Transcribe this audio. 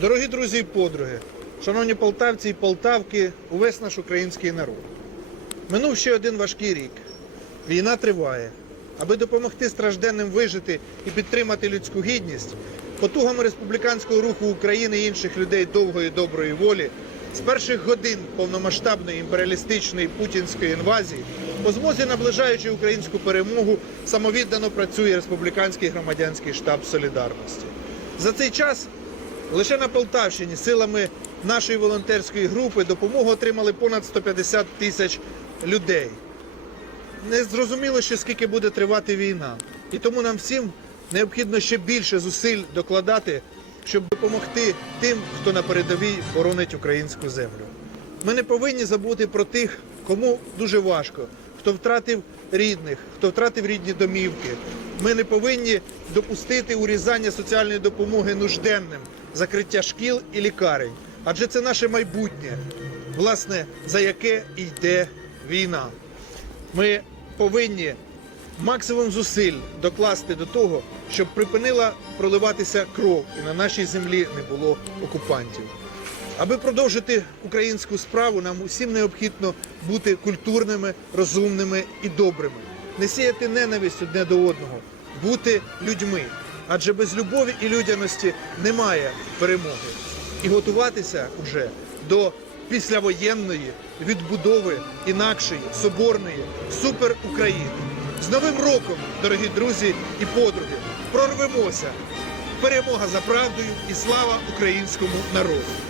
Дорогі друзі і подруги, шановні полтавці і полтавки, увесь наш український народ. Минув ще один важкий рік. Війна триває. Аби допомогти стражденним вижити і підтримати людську гідність, потугами республіканського руху України і інших людей довгої доброї волі з перших годин повномасштабної імперіалістичної путінської інвазії, по змозі наближаючи українську перемогу, самовіддано працює республіканський громадянський штаб солідарності. За цей час Лише на Полтавщині силами нашої волонтерської групи допомогу отримали понад 150 тисяч людей. Не зрозуміло ще скільки буде тривати війна. І тому нам всім необхідно ще більше зусиль докладати, щоб допомогти тим, хто на передовій боронить українську землю. Ми не повинні забути про тих, кому дуже важко, хто втратив рідних, хто втратив рідні домівки. Ми не повинні допустити урізання соціальної допомоги нужденним, закриття шкіл і лікарень. Адже це наше майбутнє, власне, за яке йде війна. Ми повинні максимум зусиль докласти до того, щоб припинила проливатися кров і на нашій землі не було окупантів. Аби продовжити українську справу, нам усім необхідно бути культурними, розумними і добрими, не сіяти ненависть одне до одного, бути людьми. Адже без любові і людяності немає перемоги. І готуватися вже до післявоєнної відбудови інакшої, соборної, супер України. З Новим роком, дорогі друзі і подруги, прорвемося! Перемога за правдою і слава українському народу!